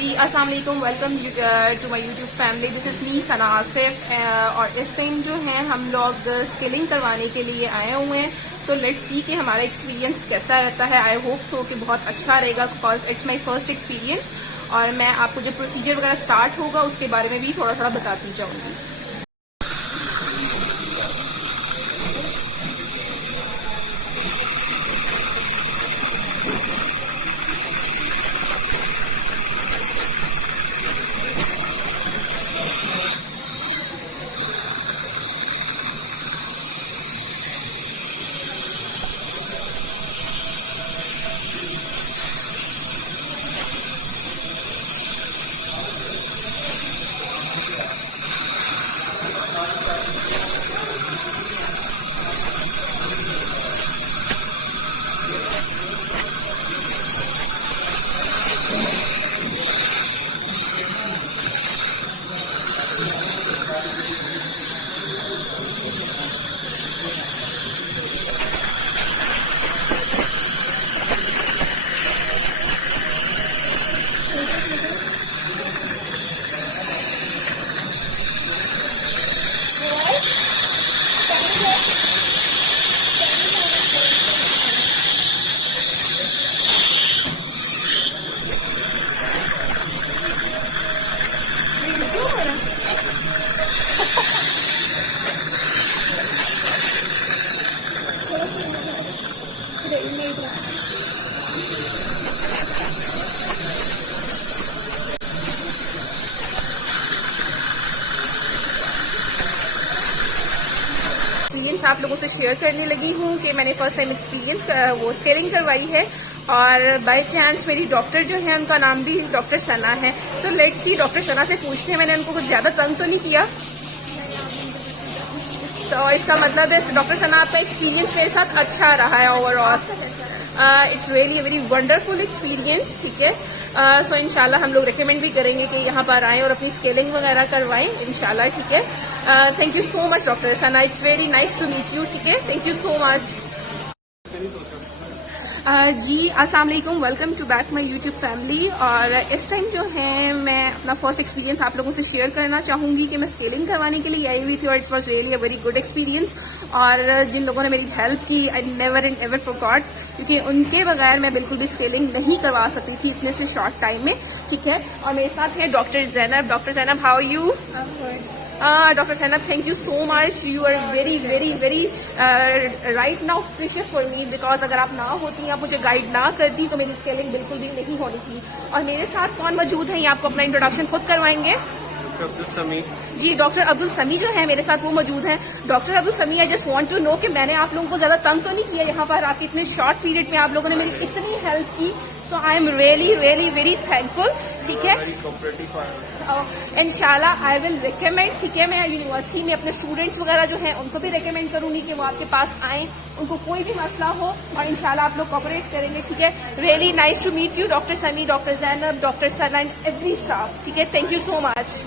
जी अस्सलाम वालेकुम, welcome to my YouTube family. This is me Sana Asif. और इस टाइम जो है हम लोग स्किलिंग करवाने के लिए आए हुए हैं। सो लेट्स सी कि हमारा एक्सपीरियंस कैसा रहता है। आई होप सो कि बहुत अच्छा रहेगा, because it's my first experience. और मैं आपको जो प्रोसीजर वगैरह स्टार्ट होगा उसके बारे में भी थोड़ा थोड़ा बताती जाऊँगी। एक्सपीरियंस आप लोगों से शेयर करने लगी हूँ कि मैंने फर्स्ट टाइम एक्सपीरियंस वो स्केलिंग करवाई है। और बाय चांस मेरी डॉक्टर जो है उनका नाम भी डॉक्टर सना है। सो लेट्स सी, डॉक्टर सना से पूछते हैं मैंने उनको कुछ ज़्यादा तंग तो नहीं किया। तो इसका मतलब है डॉक्टर सना आपका एक्सपीरियंस मेरे साथ अच्छा रहा है overall. It's really very wonderful experience. ठीक है, सो इंशाल्लाह हम लोग रिकमेंड भी करेंगे कि यहाँ पर आएँ और अपनी स्केलिंग वगैरह करवाएं इंशाल्लाह। ठीक है, thank you so much doctor Sana, it's very nice to meet you. ठीक है, थैंक यू सो मच। जी अस्सलाम वालेकुम, welcome to back my YouTube family. और इस टाइम जो है मैं अपना फर्स्ट एक्सपीरियंस आप लोगों से शेयर करना चाहूँगी कि मैं स्केलिंग करवाने के लिए आई हुई थी और it was really a very good experience. और जिन लोगों ने मेरी हेल्प की, I never and ever forgot, क्योंकि उनके बगैर मैं बिल्कुल भी स्केलिंग नहीं करवा सकती थी इतने से शॉर्ट टाइम में। ठीक है, और मेरे साथ है doctor Zainab. Doctor Zainab, how are you? Dr. Zainab, thank you so much. You are very, very, very right now precious for me, because अगर आप ना होती, आप मुझे गाइड ना करती तो मेरी स्केलिंग बिल्कुल भी नहीं होनी थी। और मेरे साथ कौन मौजूद है, ये आपको अपना इंट्रोडक्शन खुद करवाएंगे। अब्दुल समी जी, डॉक्टर अब्दुल समी जो है मेरे साथ वो मौजूद है। Doctor Abdul Sami, I just want to know कि मैंने आप लोगों को ज्यादा तंग तो नहीं किया यहाँ पर। आप इतने शॉर्ट पीरियड में आप लोगों ने मेरी इतनी हेल्प की। So I am really really very thankful. ठीक है, इंशाल्लाह आई विल रिकमेंड। ठीक है, मैं यूनिवर्सिटी में अपने स्टूडेंट्स वगैरह जो हैं उनको भी रिकमेंड करूंगी कि वो आपके पास आएँ, उनको कोई भी मसला हो, और इंशाल्लाह आप लोग कोऑपरेट करेंगे। ठीक है, really nice to meet you doctor Sami, doctor Zainab, doctor Sana and every staff. ठीक है, थैंक यू सो मच।